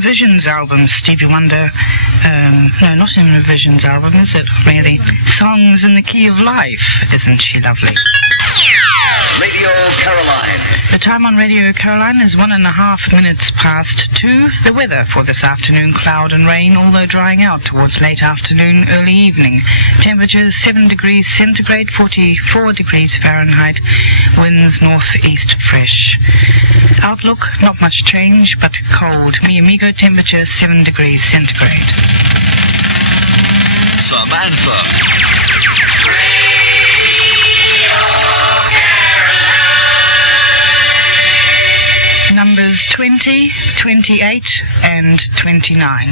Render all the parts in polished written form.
Visions album, Stevie Wonder. No, not in a Visions album, is it? Really? Songs in the Key of Life. Isn't she lovely? Radio Caroline. The time on Radio Caroline is 1.5 minutes past 2. The weather for this afternoon, cloud and rain, although drying out towards late afternoon, early evening. Temperatures 7 degrees centigrade, 44 degrees Fahrenheit. Winds northeast fresh. Outlook, not much change, but cold. Mi Amigo, temperature 7 degrees centigrade. Samantha. Numbers 20, 28 and 29.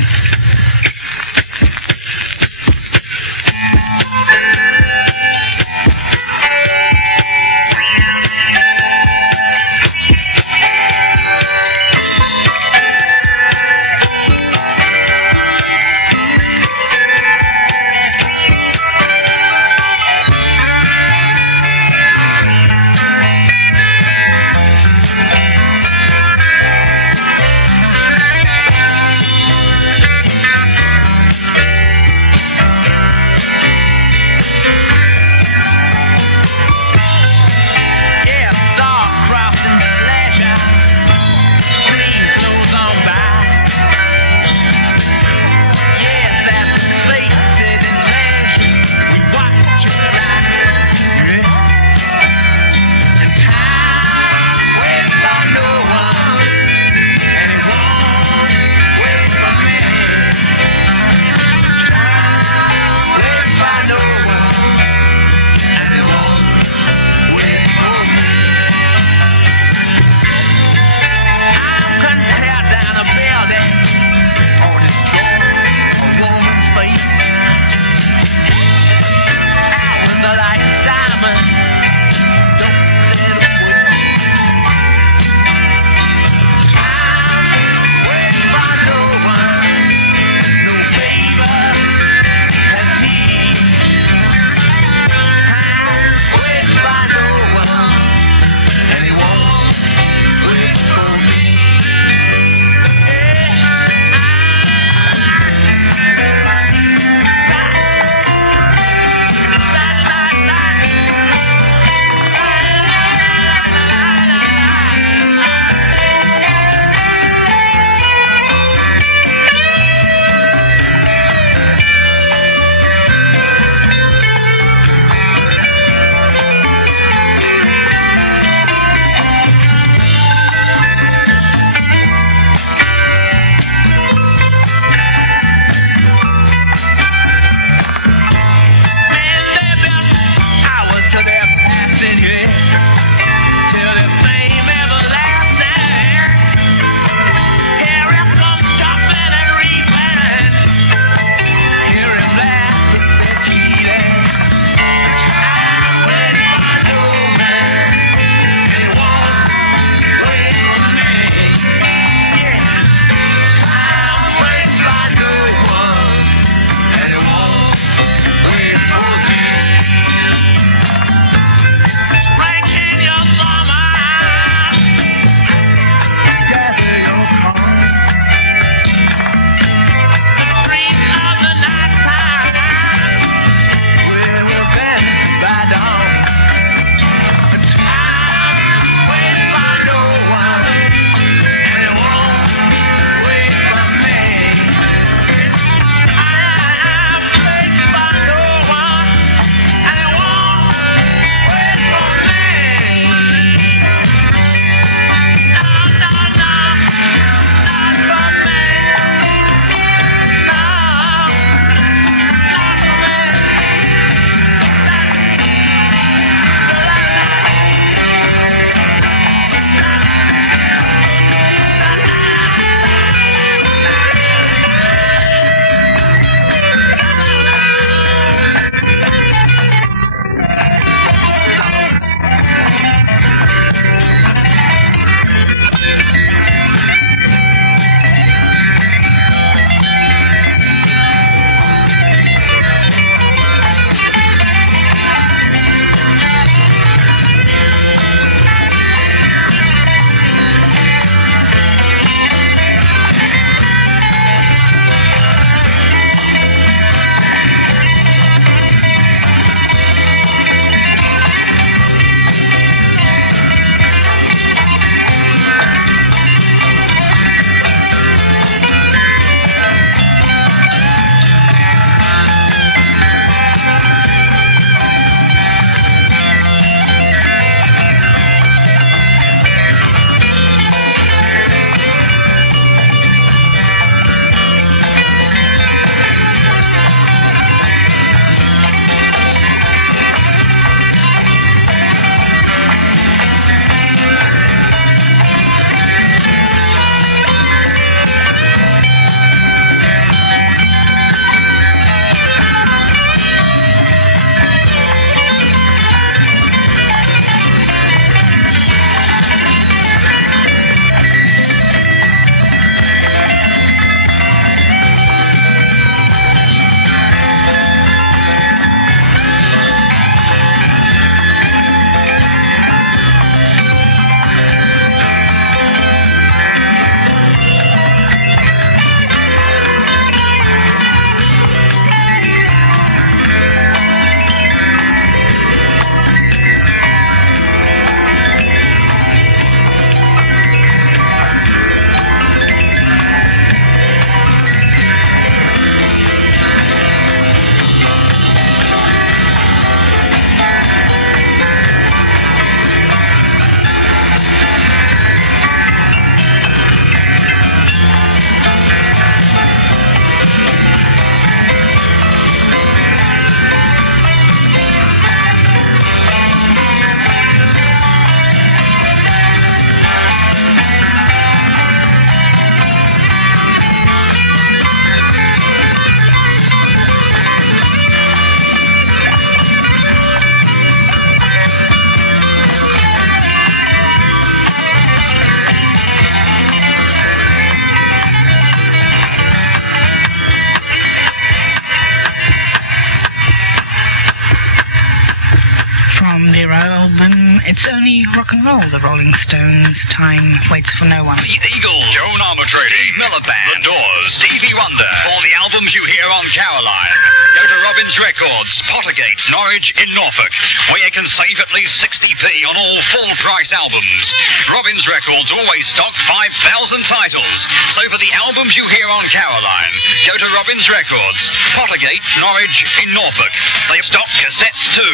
It's only rock and roll, the Rolling Stones. Time waits for no one. The Eagles, Joan Armour Trading, Miller Band, The Doors, Stevie Wonder. All the albums you hear on Caroline. Go to Robbins Records, Pottergate, Norwich in Norfolk, where you can save at least 60p on all full-price albums. Robbins Records always stock 5,000 titles. So for the albums you hear on Caroline, go to Robbins Records, Pottergate, Norwich in Norfolk. They stock cassettes too.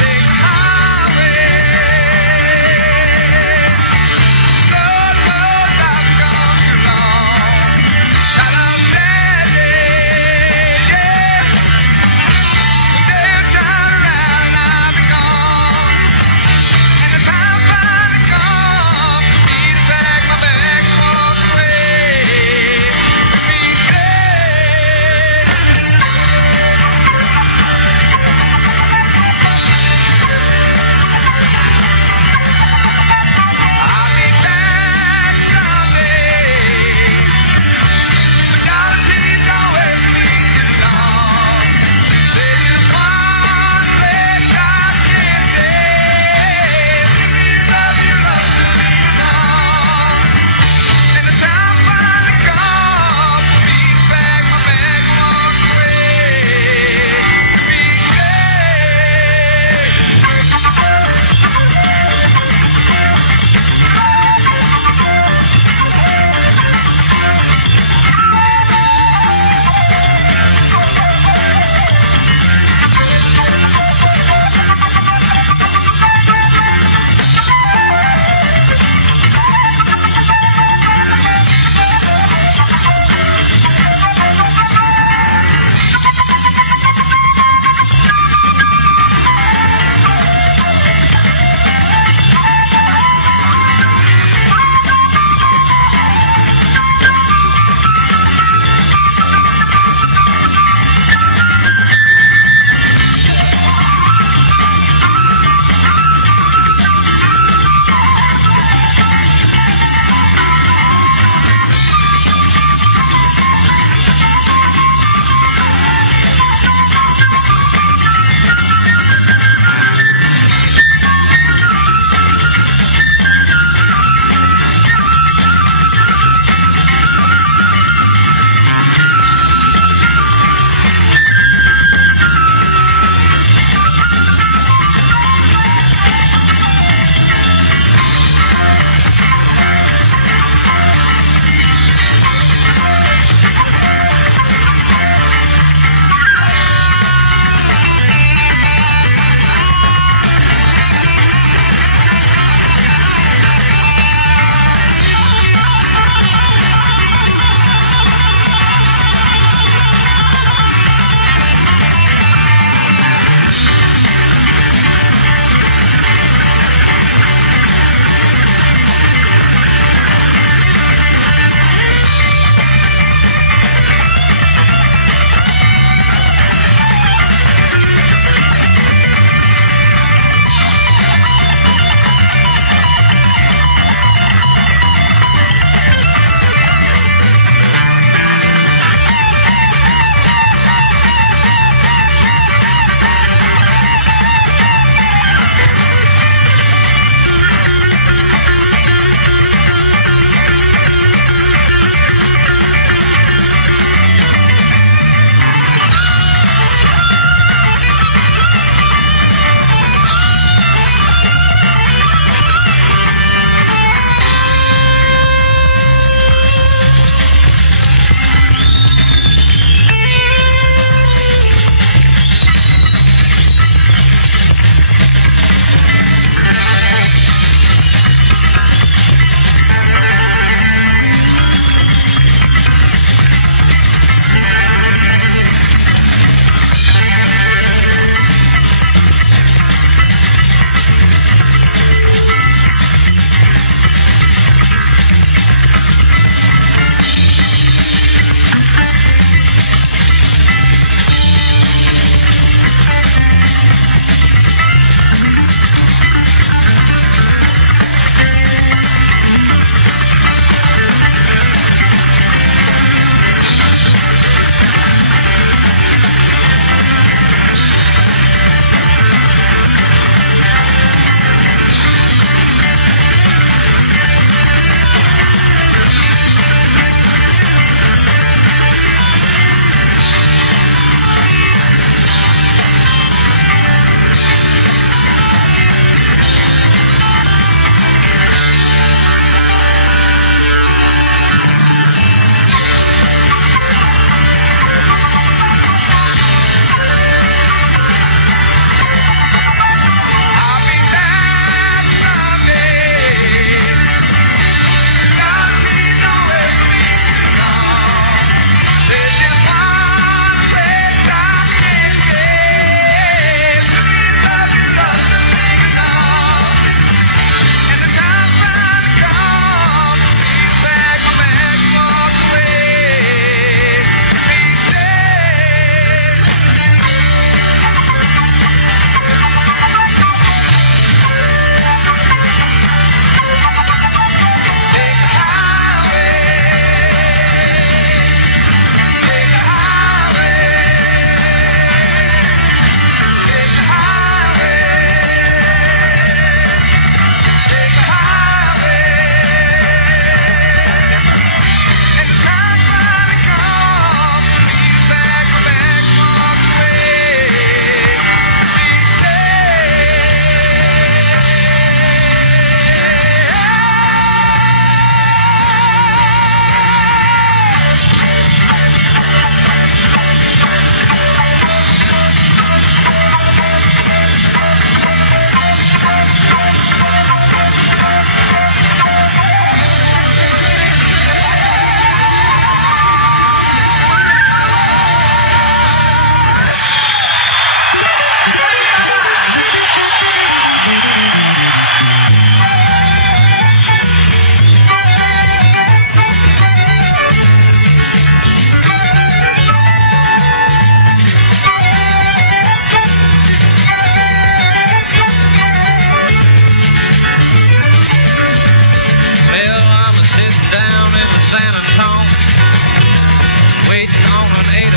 Big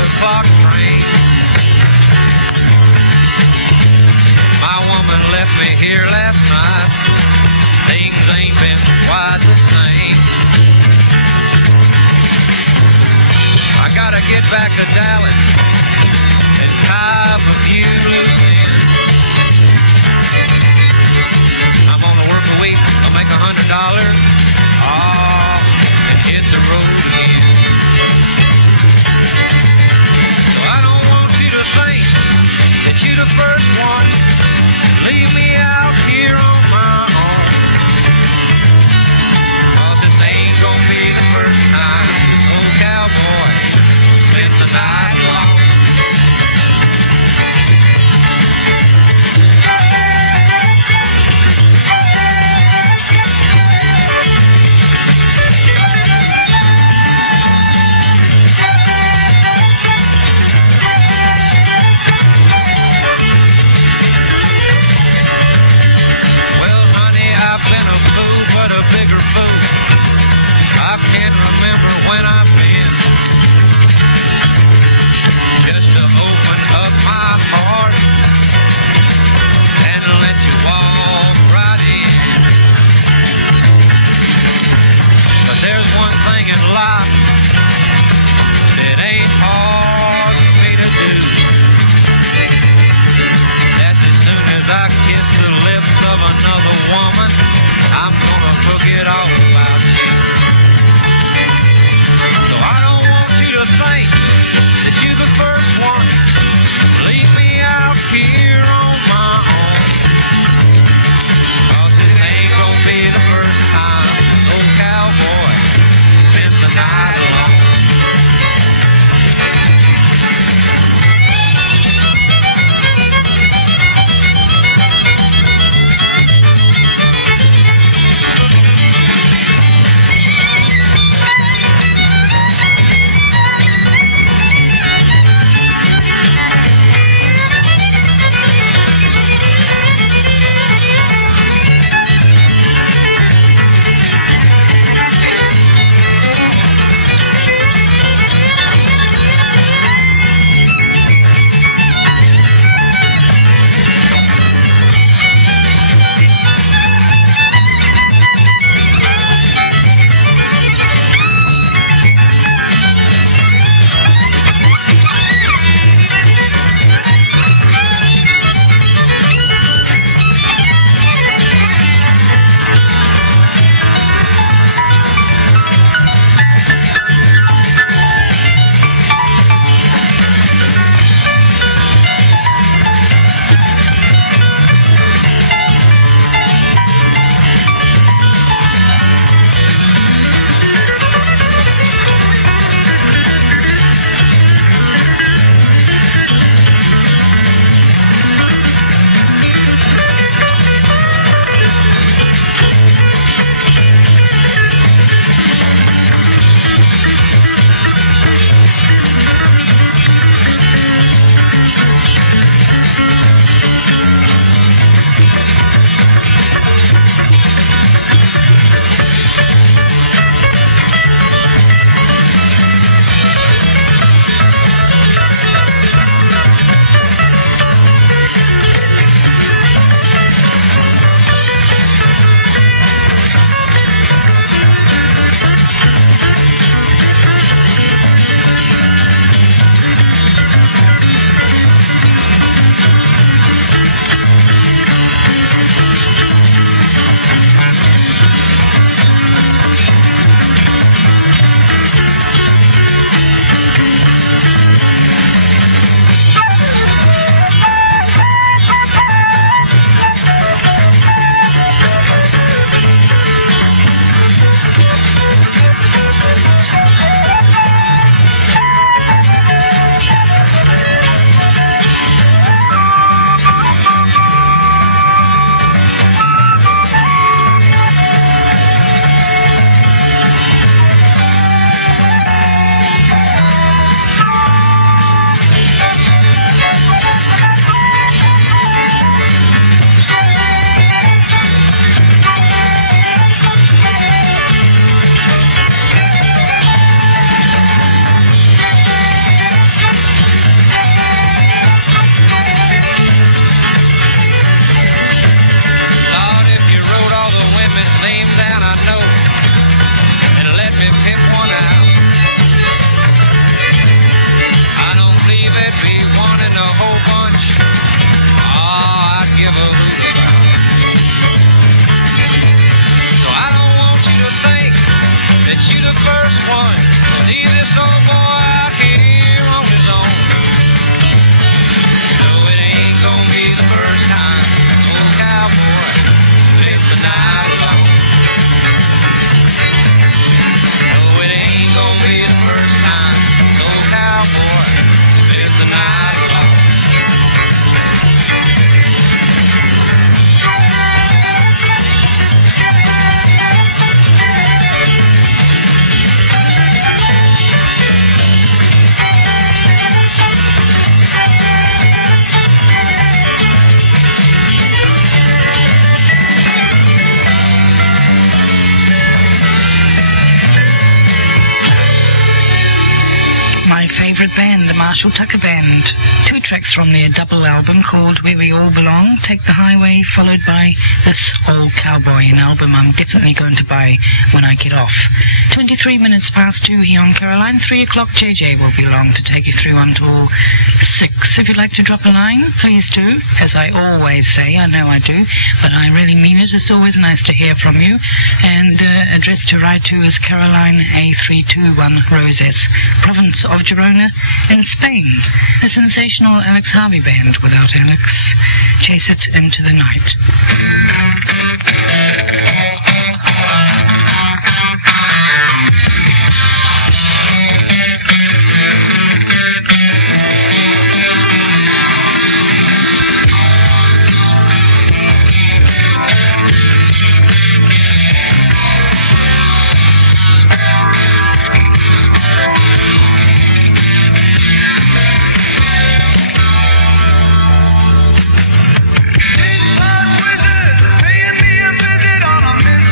o'clock train. My woman left me here last night. Things ain't been quite the same. I gotta get back to Dallas and tie up a few loose ends. I'm on a work a week, I'll make $100. Oh, and hit the road again. So I don't want you to think that you're the first one to leave me out here on my own. 'Cause this ain't gonna be the first time this old cowboy spends the night alone. A bigger fool I can't remember when I've been. Just to open up my heart and let you walk right in. But there's one thing in life that ain't hard for me to do. That's as soon as I kiss the lips of another woman, I'm gonna forget all about you. So I don't want you to think that you're the first one to leave me out here on my own. 'Cause it ain't gonna be the first time this old cowboy spends the night alone. be one in the whole bunch. Oh, I'd give a hoot about it. So I don't want you to think that you're the first one to leave this old boy out here on his own. No, it ain't gonna be the first time old cowboy spent the night alone. No, it ain't gonna be the first time old cowboy spent the night alone. My favourite band, the Marshall Tucker Band. 2 tracks from their double album called Where We All Belong, Take the Highway, followed by This Old Cowboy, an album I'm definitely going to buy when I get off. 23 minutes past 2 here on Caroline. 3 o'clock JJ will be along to take you through until 6. If you'd like to drop a line, please do. As I always say, I know I do, but I really mean it. It's always nice to hear from you. And address to write to is Caroline A321 Roses, province of Girona in Spain. The sensational Alex Harvey Band without Alex. Chase it into the night. Paying me a visit on a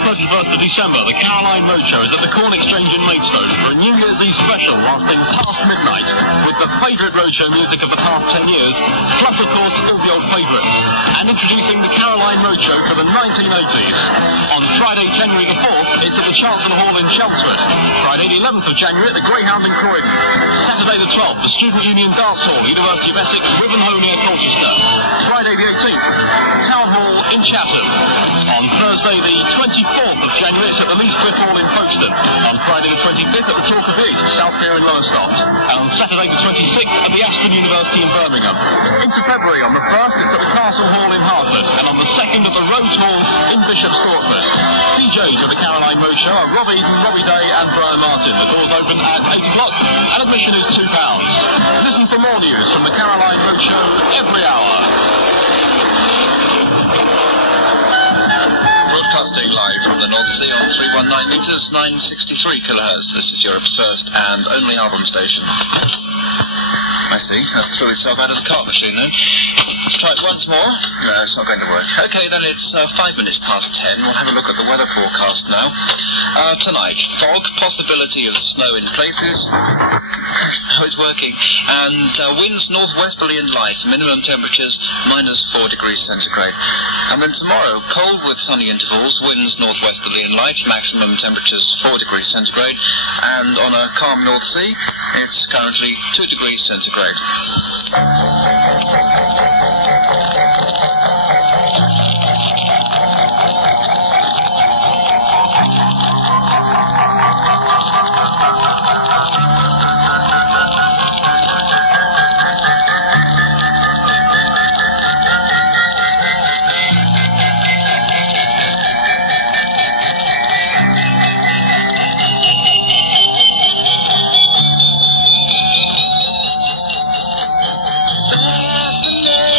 31st of December, the Caroline Roadshow is at the Corn Exchange in Maidstone for a New Year's Eve special lasting past midnight with the favourite roadshow music of the past 10 years, plus of course all the old favourites. And introducing the Caroline Roadshow for the 1980s. On Friday, January the 4th, it's at the Charlton Hall in Chelmsford. Friday the 11th of January at the Greyhound in Croydon. Saturday the 12th, the Student Union Dance Hall, University of Essex, Wivenhoe near Colchester. Friday the 18th, Town Hall in Chatham. On Thursday the 24th of January, it's at the Leeds Cliff Hall in Folkestone. On Friday the 25th at the Talk of the East, South Pier in Lowestoft. And on Saturday the 26th at the Aston University in Birmingham. Into February, on the 1st, it's at the Castle Hall in Hartford. And on the 2nd at the Rhodes Hall in Bishop Stortford. DJs of the Caroline Roadshow are Rob Eden, Robbie Day and Brian Martin. The doors open at 8 o'clock and admission is £2. Listen for more news from the Caroline Roadshow every hour. Broadcasting live from the North Sea on 319 meters, 963 kilohertz. This is Europe's first and only album station. I see. That threw itself out of the cart machine then. Try it once more. No, it's not going to work. Okay, then it's 5 minutes past 10. We'll have a look at the weather forecast now. Tonight, fog, possibility of snow in places. Oh, it's working. And winds northwesterly and light, minimum temperatures -4 degrees centigrade. And then tomorrow, cold with sunny intervals, winds northwesterly and light, maximum temperatures 4 degrees centigrade. And on a calm North Sea, it's currently 2 degrees centigrade. Fascinating.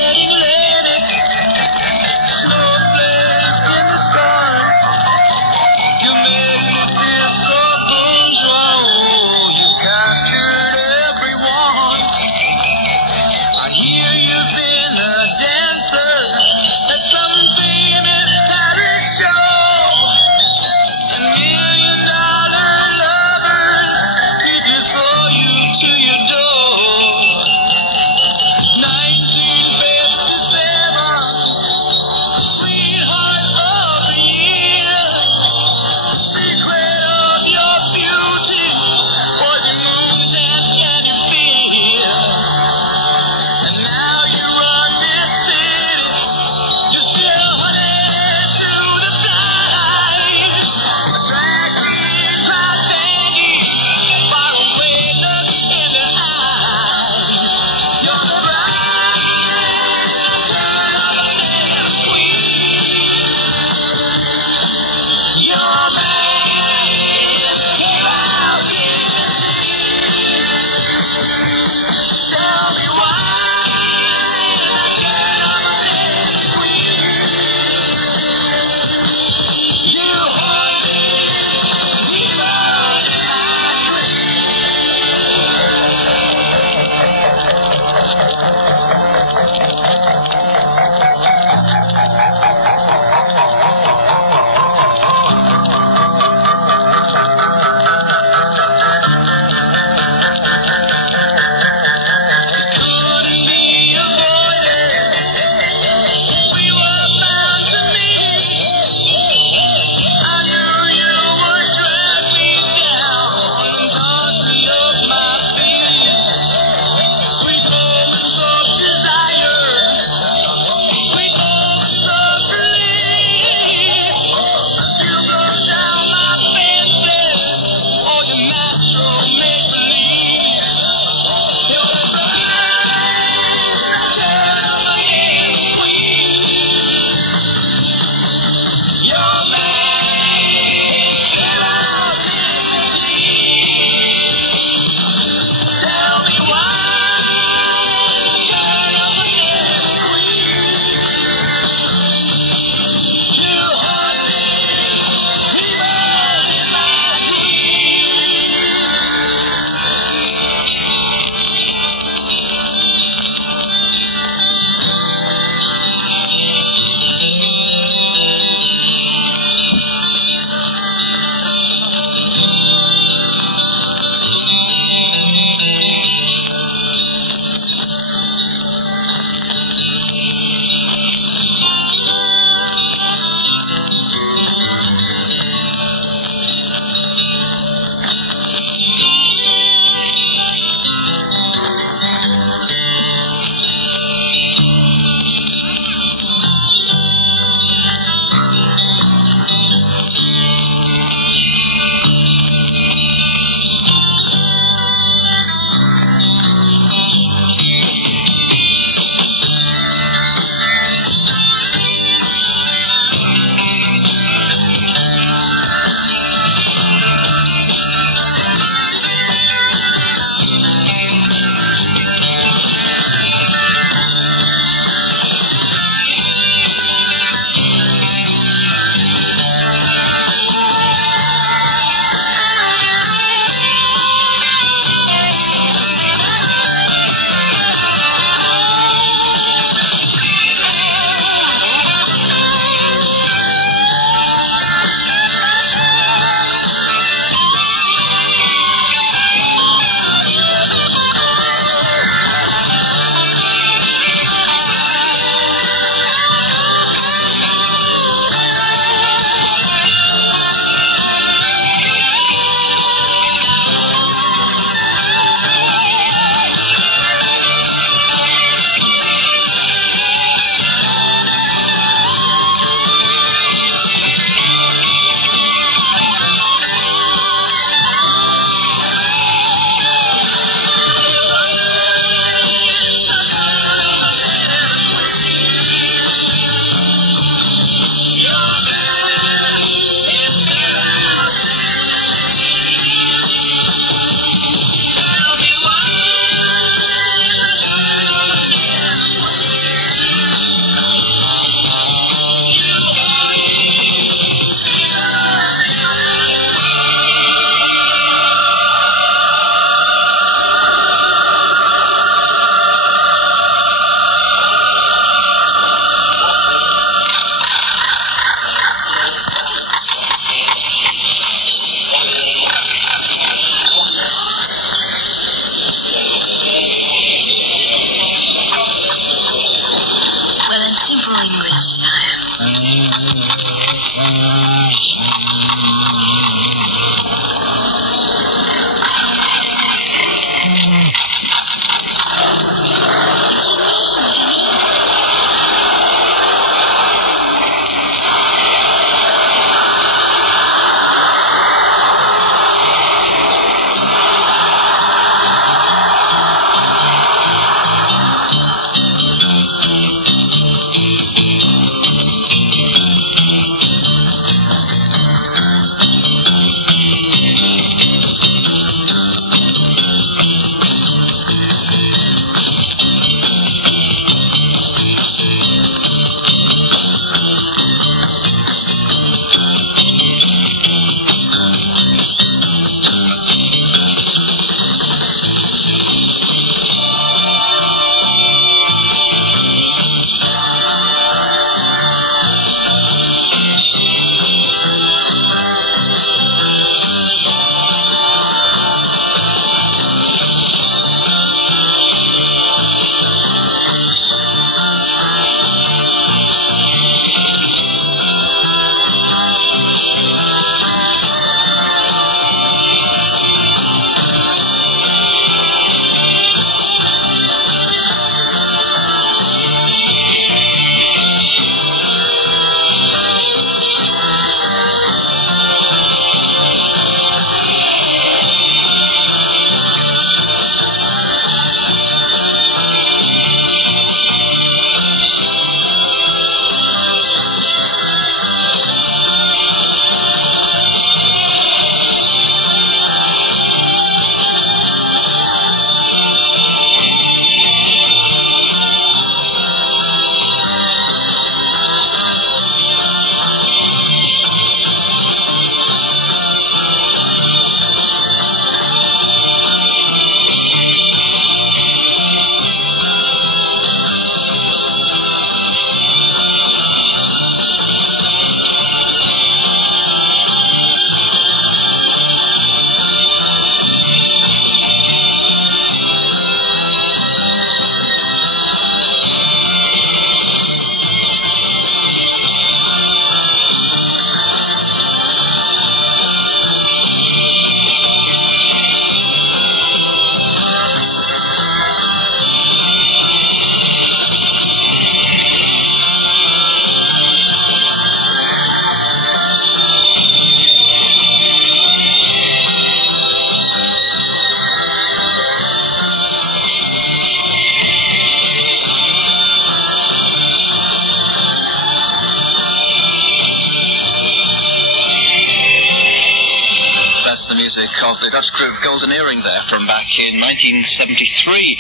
music of the Dutch group Golden Earring there from back in 1973.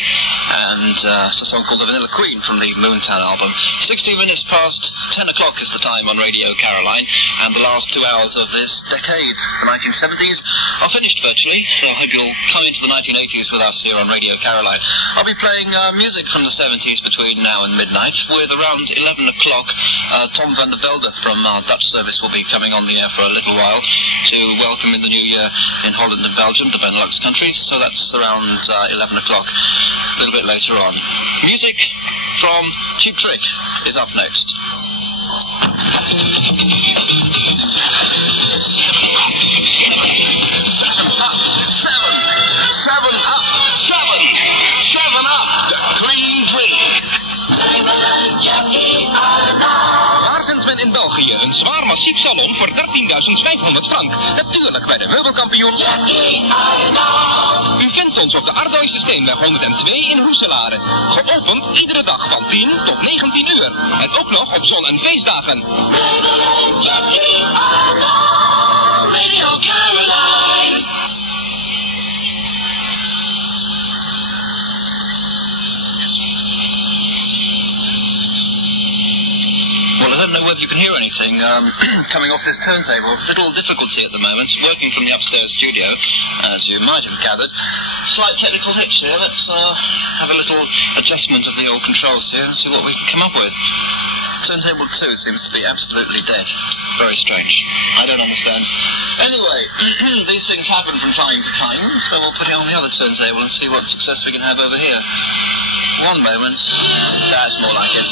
And it's a song called The Vanilla Queen from the Moontown album. 16 minutes past 10 o'clock is the time on Radio Caroline. And the last 2 hours of this decade, the 1970s, are finished virtually. So I hope you'll come into the 1980s with us here on Radio Caroline. I'll be playing music from the 70s between now and midnight. With around 11 o'clock, Tom van der Velde from our Dutch service will be coming on the air for a little while to welcome in the new year in Holland and Belgium, the Benelux countries. So that's around 11 o'clock, a little bit later on. Music from Cheap Trick is up next. Seven up, the clean drink. Waar vindt men in België een zwaar massief salon voor 13.500 frank? Natuurlijk bij de meubelkampioen. U vindt ons op de Ardooise Steenweg 102 in Roeselare. Geopend iedere dag van 10 tot 19 uur. En ook nog op zon- en feestdagen. Radio Caroline. Well, I don't know whether you can hear anything coming off this turntable. Little difficulty at the moment, working from the upstairs studio, as you might have gathered. Slight technical hitch here. Let's have a little adjustment of the old controls here and see what we can come up with. Turntable 2 seems to be absolutely dead. Very strange. I don't understand. Anyway, these things happen from time to time, so we'll put it on the other turntable and see what success we can have over here. One moment. That's more like it.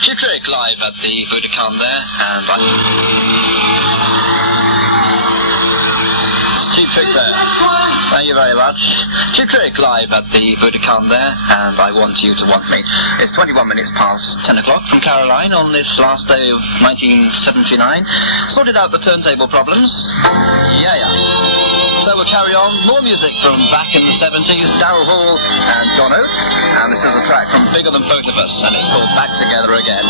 Cheap Trick live at the Budokan there, and Cheap Trick there. Thank you very much. Chick Trick live at the Budokan there, and I Want You to Want Me. It's 21 minutes past 10 o'clock from Caroline on this last day of 1979. Sorted out the turntable problems. Yeah. So we'll carry on. More music from back in the 70s, Daryl Hall and John Oates. And this is a track from Bigger Than Both of Us, and it's called Back Together Again.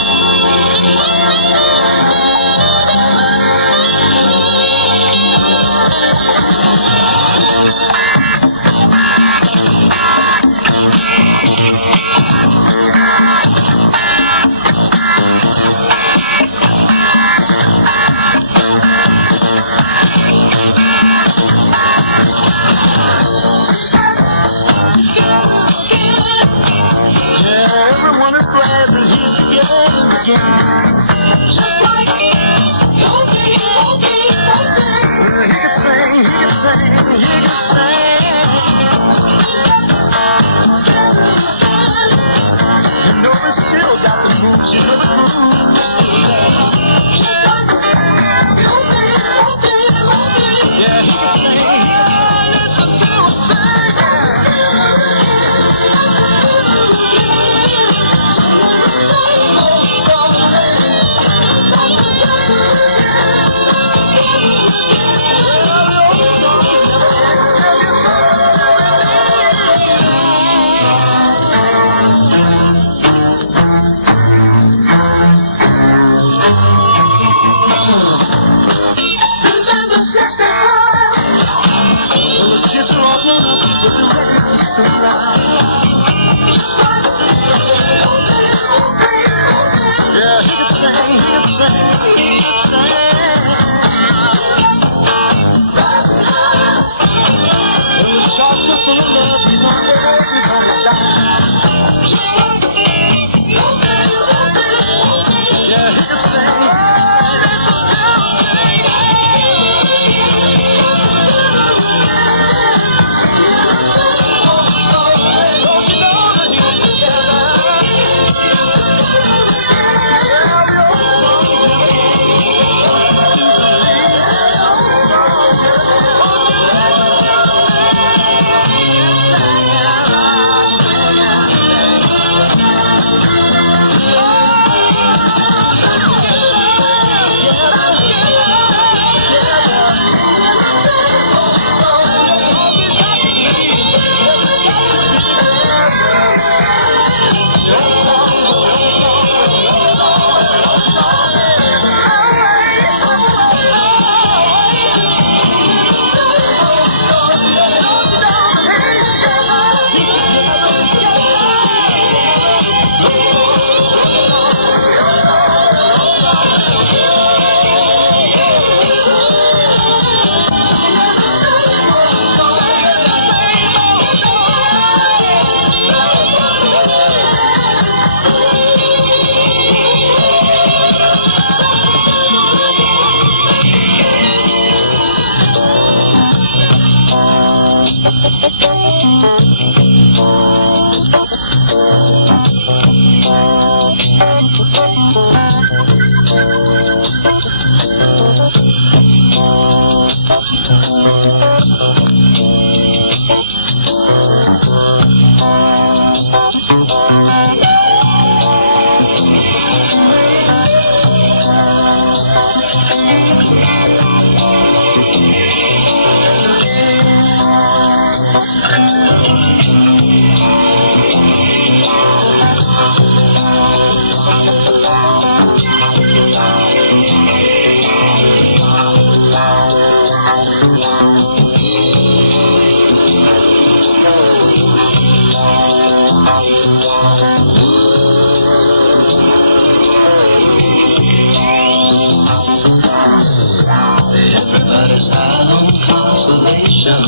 Everybody's high on consolation.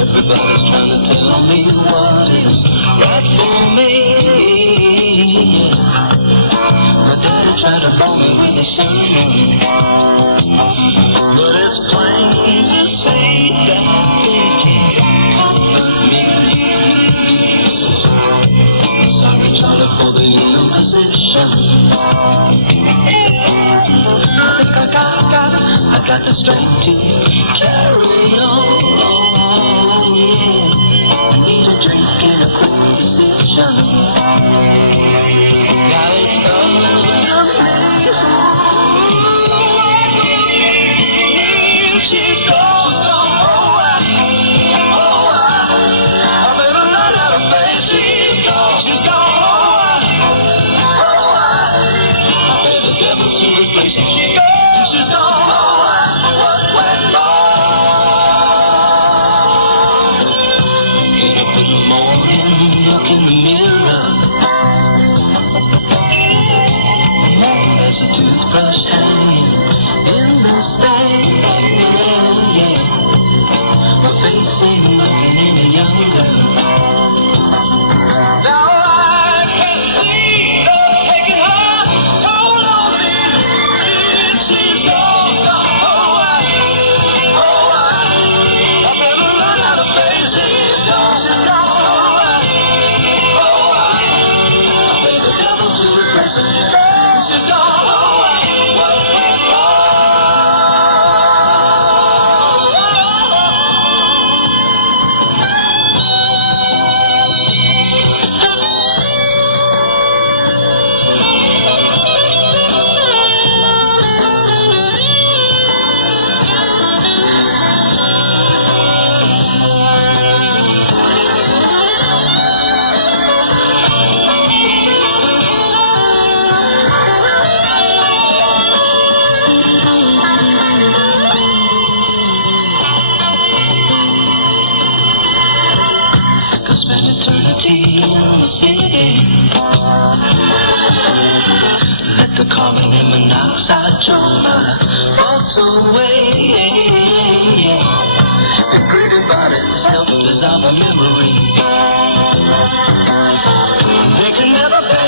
Everybody's trying to tell me what is right for me. My daddy tried to fool me with a sermon, but it's plain to see that they can't comfort me. Sorry, Charlie, for the imposition. I got the strength to carry on. Yeah, I need a drink and a quick decision. Now it's up to me. She's gone. She's gone. I better learn how to face. She's gone. She's gone. I pay the devil to replace her. She's gone. What went wrong? Get up in the morning, look in the mirror. There's a toothbrush hanging in the stand. Yeah. My face ain't looking any younger. Now I can see taking her toll on me. She's gone. I better learn how to face it. She's gone. She's gone. I pay the devil to replace her. She's gone. What went wrong? Could spend eternity in the city. Let the carbon monoxide draw my thoughts away. And greeted bodies as helpless of our memories. They can never be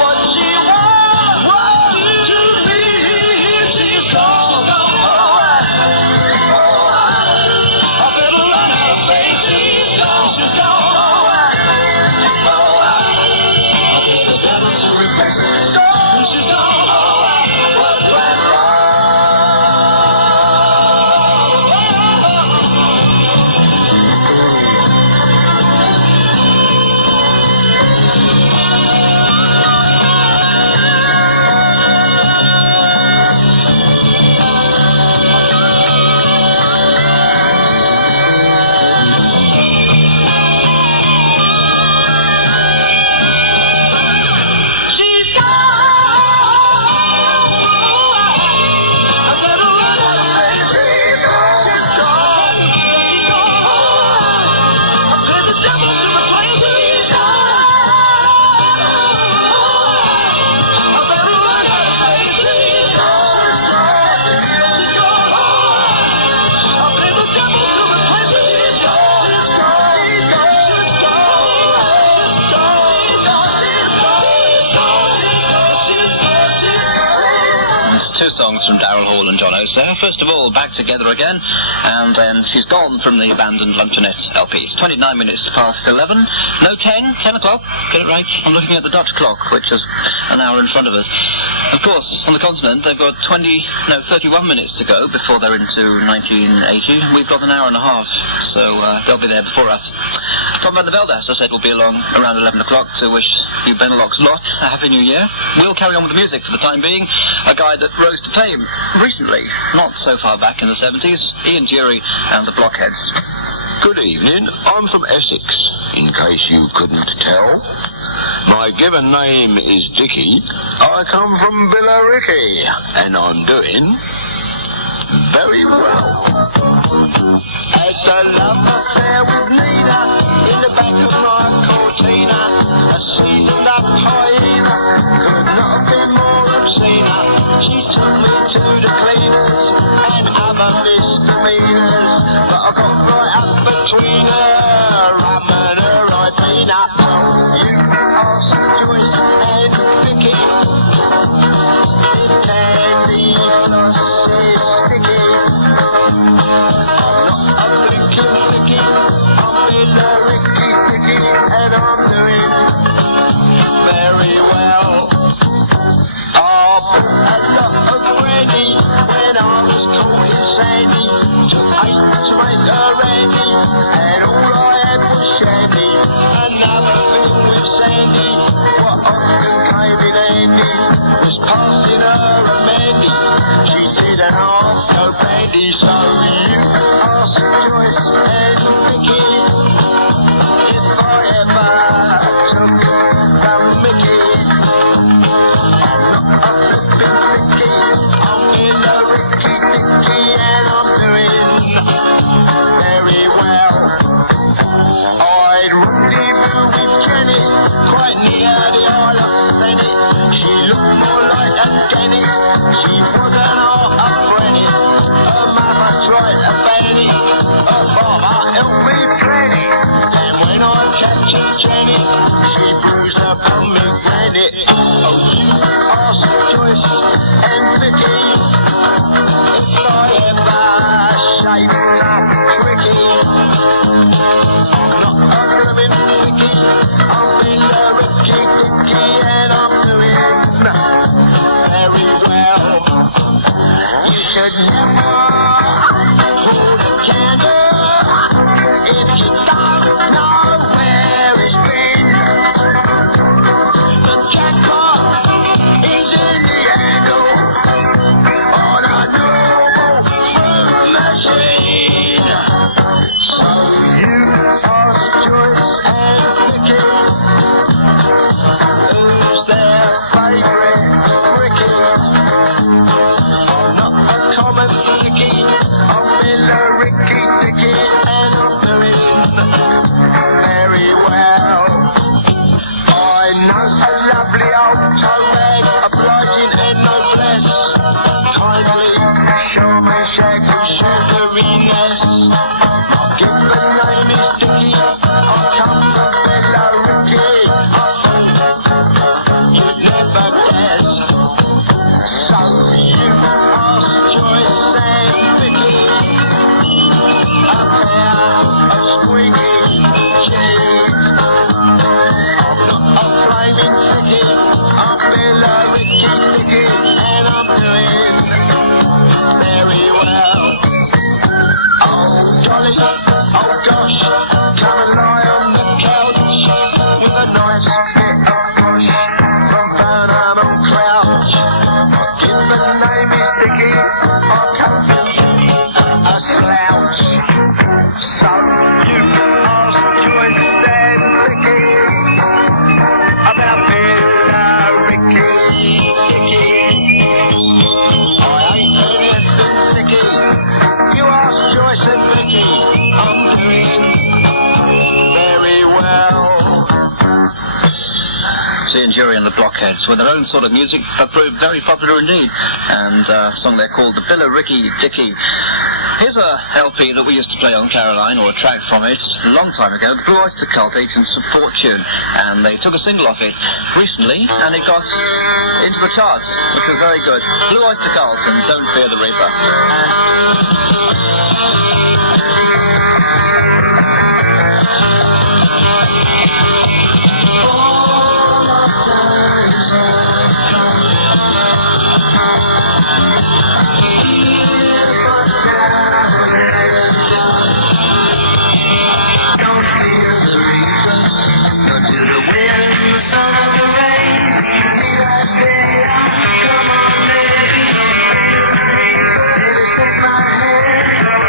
what she was to me. She's gone. I better learn how to face it. She's gone. She's gone. I pay the devil to replace her. She's gone. She's gone. What went wrong? She's gone. I better learn how to face it. She's gone. She's gone. She's gone. I pay the devil to replace her. She's gone. I better learn how to face it. She's gone. She's gone. She's gone. I pay the devil to replace her. She's gone. She's gone. She's gone. She's gone. She's gone. It's two songs from Daryl Hall and John Oates there. First of all, Back Together Again, and then She's Gone from the Abandoned Luncheonette LP. It's 29 minutes past 11. No, 10 o'clock. Get it right. I'm looking at the Dutch clock, which is an hour in front of us. Of course, on the continent, they've got 31 minutes to go before they're into 1980. We've got an hour and a half, so they'll be there before us. Tom van der Velde, as I said, will be along around 11 o'clock to wish you Benelux lot a Happy New Year. We'll carry on with the music for the time being. A guy that rose to fame recently, not so far back in the 70s, Ian Dury and the Blockheads. Good evening, I'm from Essex, in case you couldn't tell. My given name is Dickie. I come from Billericay, and I'm doing very well. Had a love affair with Nina in the back of my Cortina. A seasoned up hyena could not have been more obscene. She took me to the cleaners and other misdemeanors, but I got right up between her, rum and her Ribena. So you ask Joyce and Vicky if candy floss is sticky. I'm not a blinking flicky, I'm Billericay Dicky, and I'm doing very well. I bought a lot of brandy when I was caught in Sandy, what often came in handy was passing her a Mandy. She didn't half go bandy, so you ask Joyce and Vicky if I ever took the Mickey. I'm not a flippin' Vicky, I'm in a Ricky Dicky, and I'm doing very well. I'd rendezvous with Jenny quite near the Isle of Thanet. She looked more like a Dennis, she wasn't half a Frenny. Her mother tried to ban it, her father helped me plan it. Then when I captured Jenny, she bruised her pomegranate. Oh, you ask Joyce and Vicky if I ever shaped up tricky. I'm not a blooming Vicky, I'm in a Ricky Dicky, and I'm doing very well. You should never hold a candle if you don't know where it's been. The jackpot is in the handle on a normal phone machine. So you ask Joyce and Vicky who's their favourite Ricky. I'm not a common Ricky, I'm in a Ricky Dicky, and I'm doing very well. I know a lovely old toe rag, obliging and noblesse, kindly show me shaggy sugariness. My given name is Dicky, I come from Bella Ricky. I thought you'd never guess. So you ask Joyce and Vicky, a pair of squeaky cheeks. I'm not a flaming Vicky, I'm Bella Ricky Dicky, and I'm doing very well. Oh Dolly, oh gosh, come and lie on the couch with a nice bit of push from Burnham and Crouch. My given name is Dicky, I come from a slouch. So you ask Joyce and Vicky about Bella Ricky Dicky. I ain't anything Dicky, you ask Joyce and Vicky, I'm doing very well. See and Jury and the Blockheads, with their own sort of music, have proved very popular indeed. And a song they're called the Billa Ricky Dicky. Here's a LP that we used to play on Caroline, or a track from it, a long time ago, Blue Oyster Cult, Agents of Fortune. And they took a single off it recently, and it got into the charts, which was very good. Blue Oyster Cult and Don't Fear the Reaper. Come on, baby, take my hand.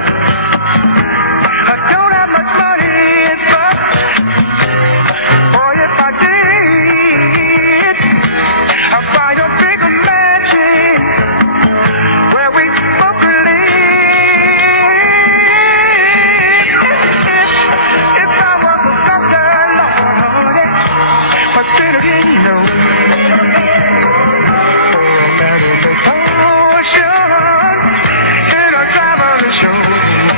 I don't have much money, but boy, if I did, I'd buy a bigger mansion where we both live. If I was a doctor, Lord, but then again, you know, for a man in a potion in a traveling show.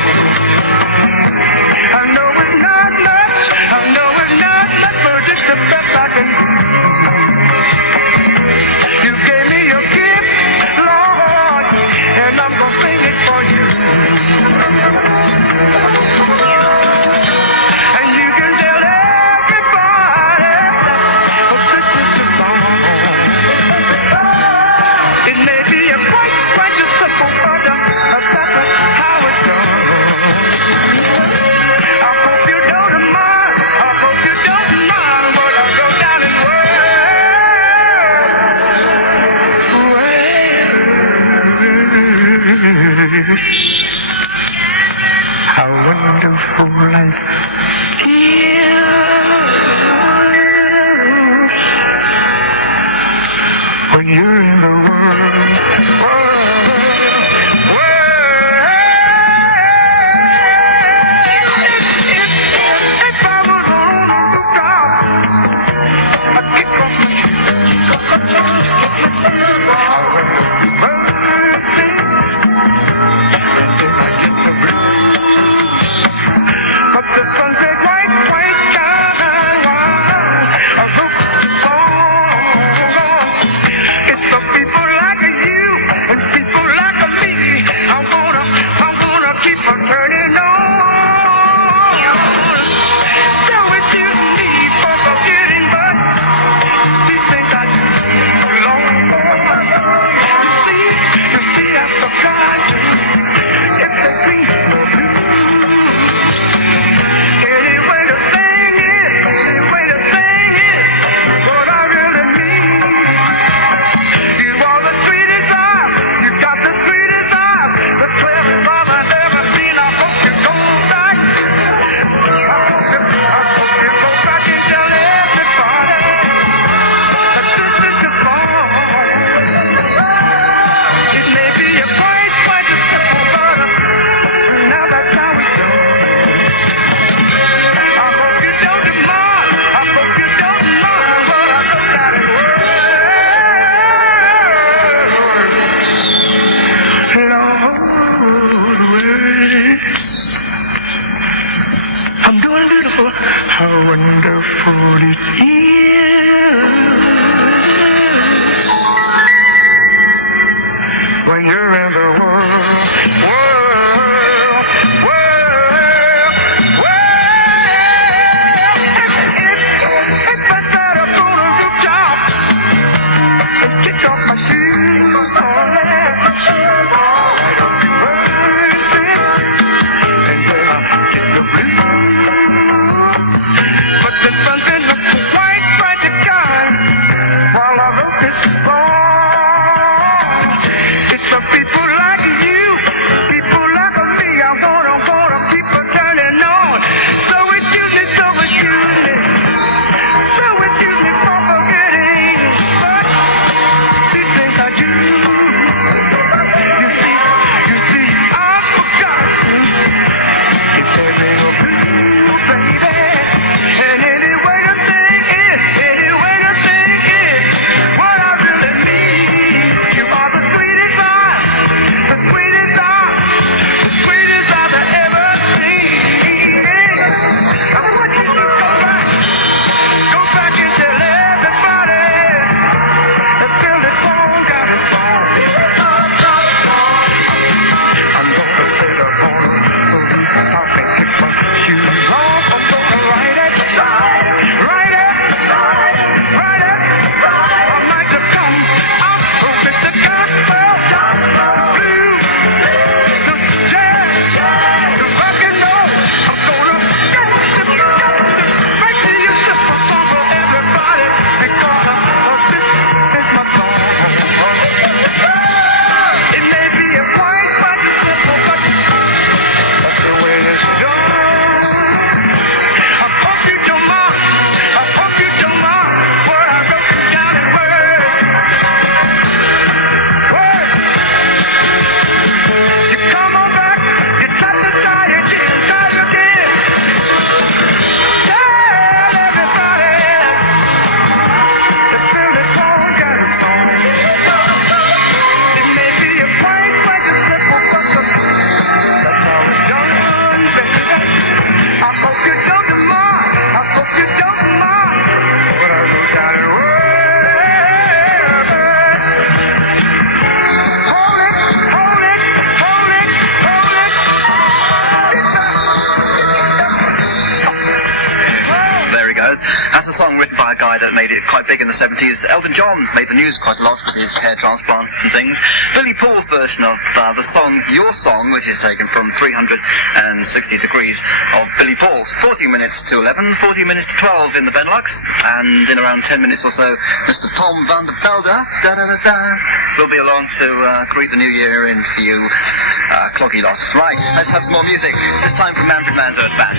guy that made it quite big in the 70s. Elton John made the news quite a lot with his hair transplants and things. Billy Paul's version of the song Your Song, which is taken from 360 Degrees of Billy Paul's. 40 minutes to 11, 40 minutes to 12 in the Benelux, and in around 10 minutes or so, Mr. Tom van der Velde will be along to greet the new year in for you, cloggy lot. Right, let's have some more music, this time from Manfred Mann's Earth Band.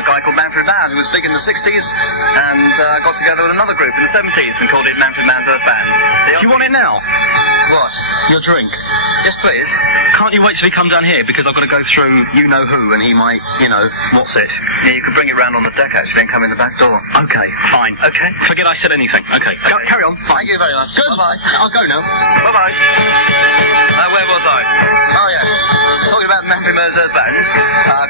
a guy called Manfred Mann, who was big in the 60s and got together with another group in the 70s and called it Manfred Mann's Earth Band. Do you want it now? What? Your drink. Yes, please. Can't you wait till he comes down here, because I've got to go through you-know-who, and he might, what's it? Yeah, you could bring it round on the deck, actually, and come in the back door. Okay, fine. Okay. Forget I said anything. Okay. Carry on. Thank you very much. Good. Bye-bye. I'll go now. Bye-bye. Where was I? Oh, yes. Talking about Manfred Mann's Earth Band.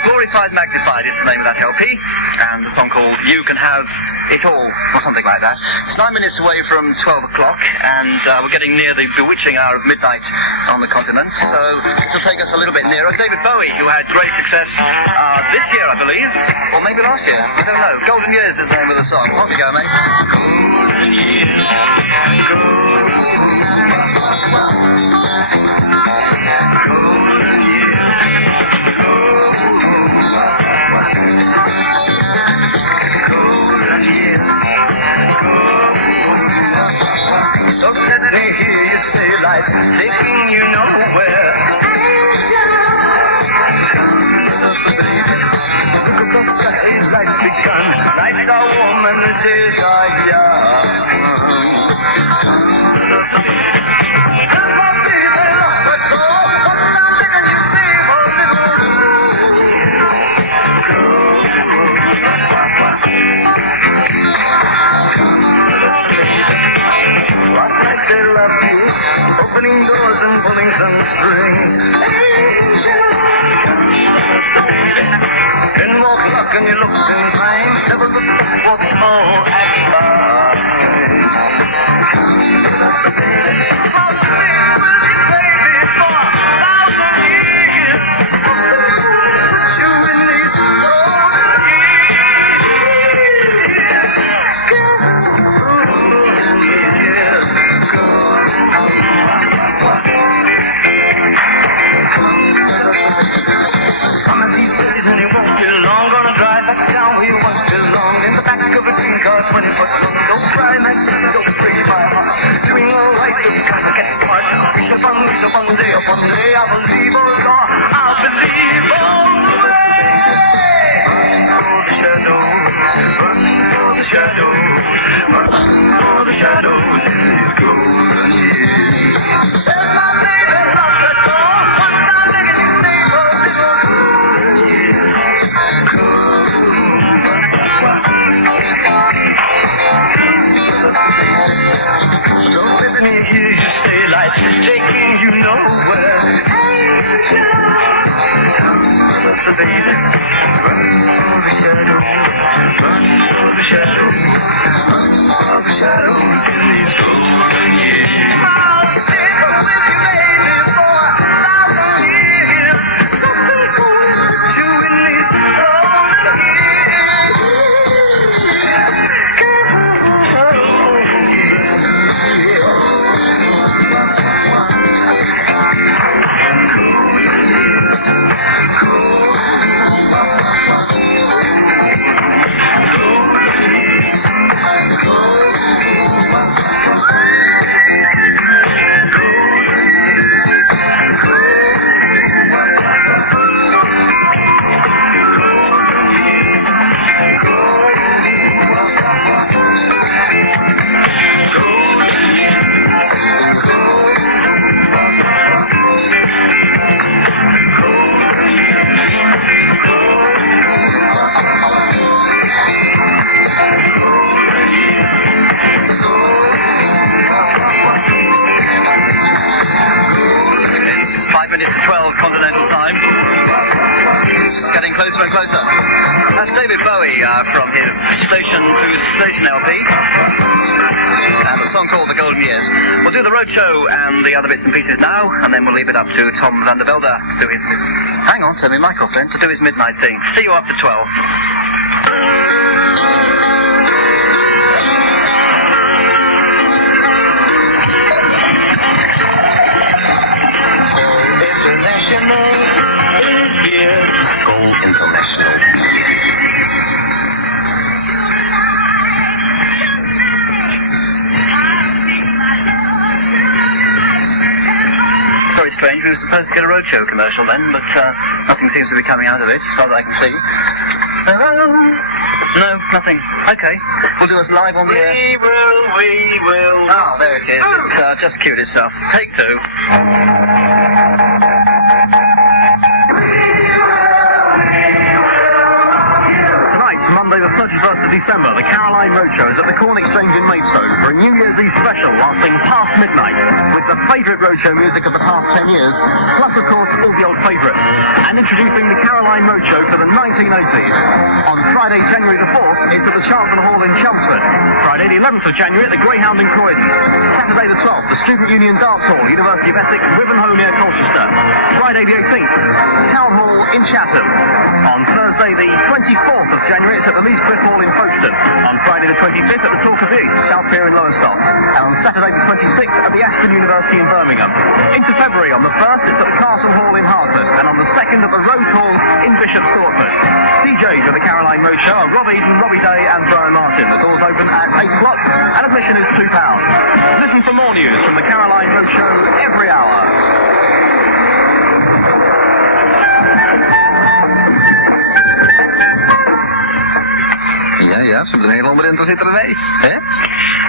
Glorified Magnified is the name of that LP, and the song called You Can Have It All, or something like that. It's 9 minutes away from 12 o'clock, and we're getting near the bewitching hour of midnight on the continent, so this will take us a little bit nearer. David Bowie, who had great success this year, I believe, or maybe last year, I don't know. Golden Years is the name of the song. Off you go, mate. Golden years, taking you nowhere. Look up the sky, lights begun. Nights are warm and the days are young. That's my baby, that's all. What I'm begging you say for a little. Last night they loved you, opening doors and pulling some strings. Angel, in walked luck and you looked in time. Never looked up for tall advice. How sweet will it baby for 1,000 years? Put you in these golden Some of these days and it won't be long. Gonna drive back down where you once belonged, in the back of a green car, 20-foot long. Don't cry, my son, don't break my heart. Doing all right, you've got to get smart. We shall one day, one day, I believe, oh Lord, I believe all the way. Run for the shadows, run for the shadows in these golden years. There's my baby, love the door. One time begging you stay for a little golden years. Don't let me hear you say like taking you nowhere. Angel, come with the baby. Run for the shadows, run for the shadows, run for the shadows in these golden years. I'll stick with you, baby, for 1,000 years. Nothing's going to touch you in these golden years. It's 5 minutes to 12 continental time. It's getting closer and closer. That's David Bowie from his Station to Station LP. And a song called The Golden Years. We'll do the roadshow and the other bits and pieces now, and then we'll leave it up to Tom van der Velde to do his... Hang on, turn my mic off then, to do his midnight thing. See you after 12. Skol International. Very strange. We were supposed to get a roadshow commercial then, but nothing seems to be coming out of it, as far as I can see. Hello? No, nothing. Okay. We'll do us live on the air. We will. Oh, there it is. It's just cued itself. Take two. Tonight, Monday the 31st of December, the Caroline Roadshow is at the Corn Exchange in Maidstone for a New Year's Eve special lasting past midnight with the favourite roadshow music of the past 10 years, plus of course all the old favourites. And introducing the Caroline Roadshow for the 1980s. On Friday, January the 4th, it's at the Chancellor Hall in Chelmsford. Friday the 11th of January at the Greyhound in Croydon. Saturday the 12th, the Student Union Dance Hall, University of Essex, Wivenhoe near Colchester. Friday the 18th, Town Hall in Chatham. On Thursday the 24th of January, it's at the Leescliffe Hall in Folkestone. On Friday the 25th at the Talk of the East, South Pier in Lowestoft. And on Saturday the 26th at the Aston University in Birmingham. Into February, on the 1st, it's at the Castle Hall in Hartford. And on the 2nd at the Rose Hall in Bishop Stortford. DJs at the Caroline Roadshow are Rob Eden, Robbie Day and Brian Martin. The doors open at 8 o'clock and admission is £2. Listen for more news from the Caroline Roadshow every hour. Ja, ze hebben een hele andere in, zitten er mee. Hè?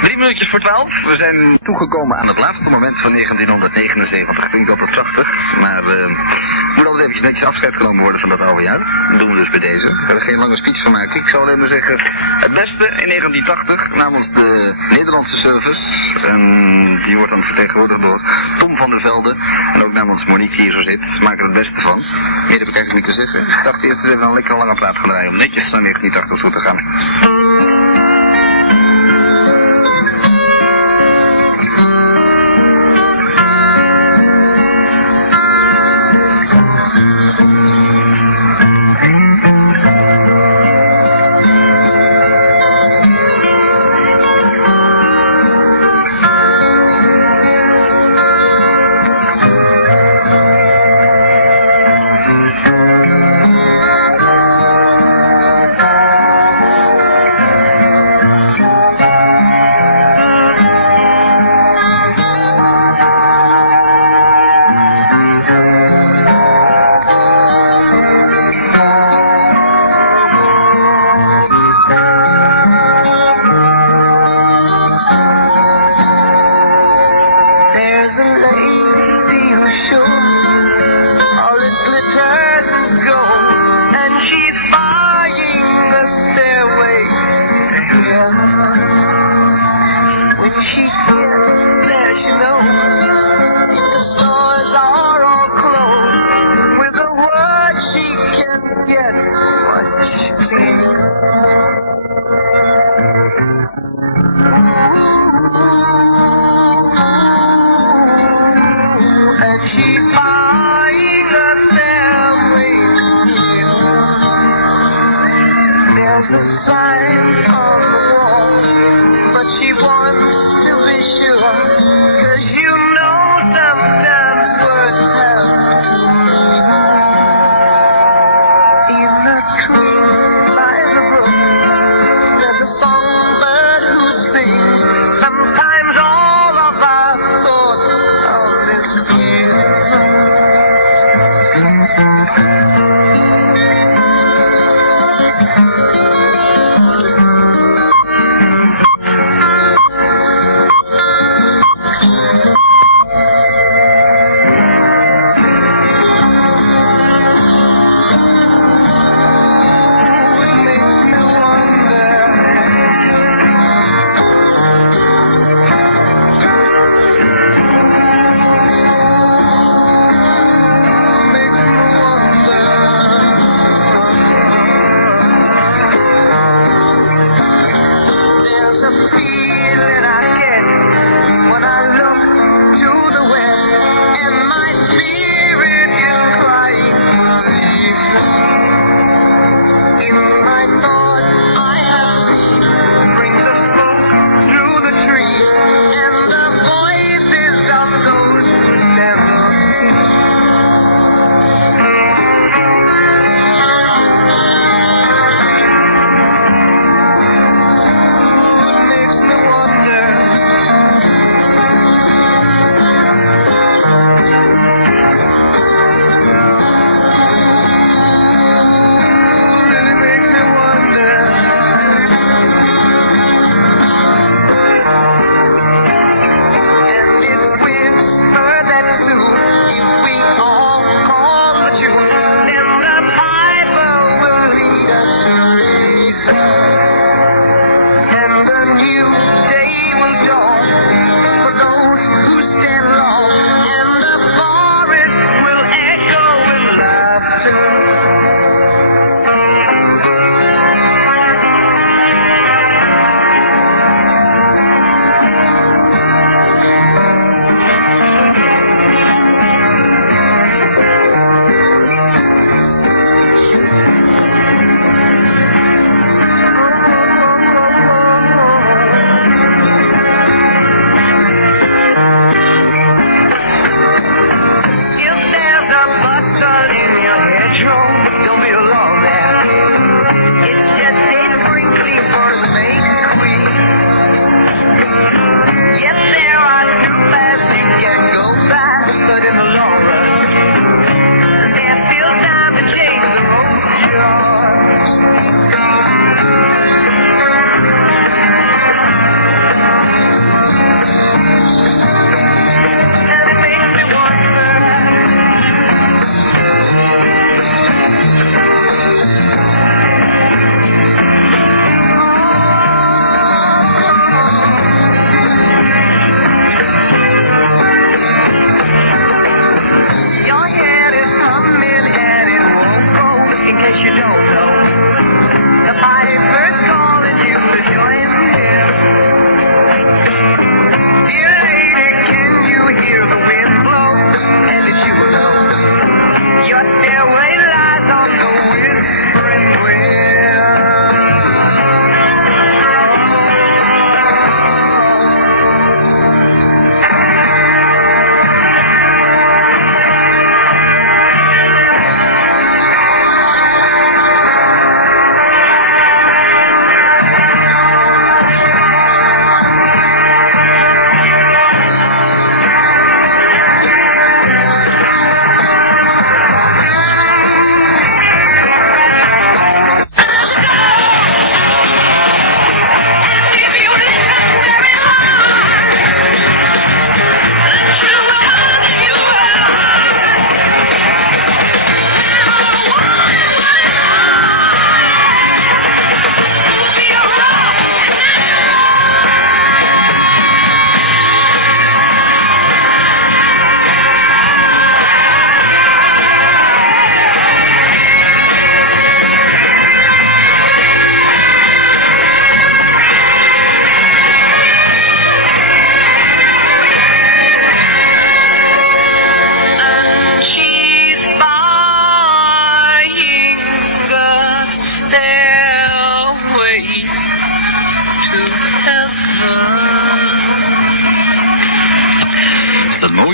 3 minuutjes voor 12. We zijn toegekomen aan het laatste moment van 1979. Klinkt altijd prachtig, maar moet altijd eventjes netjes afscheid genomen worden van dat oude jaar. Dat doen we dus bij deze. We gaan er geen lange speech van maken. Ik zou alleen maar zeggen, het beste in 1980 namens de Nederlandse service. En die wordt dan vertegenwoordigd door Tom van der Velde. En ook namens Monique die hier zo zit. Maak er het beste van. Meer heb ik eigenlijk niet te zeggen. Ik dacht eerst eens even een lekkere lange plaat gaan draaien om netjes naar 1980 toe te gaan. soon. If we all call the tune, then the Bible will lead us to reason. And a new day will dawn for those who stand long, and the forest will echo with laughter.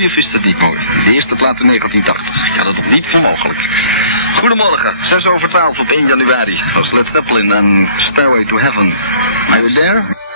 Of is dat niet mooi? De eerste plaat in 1980. Ja, dat toch niet voor mogelijk. Goedemorgen, 6:12 op 1 januari. Als Led Zeppelin en Stairway to Heaven. Are you there?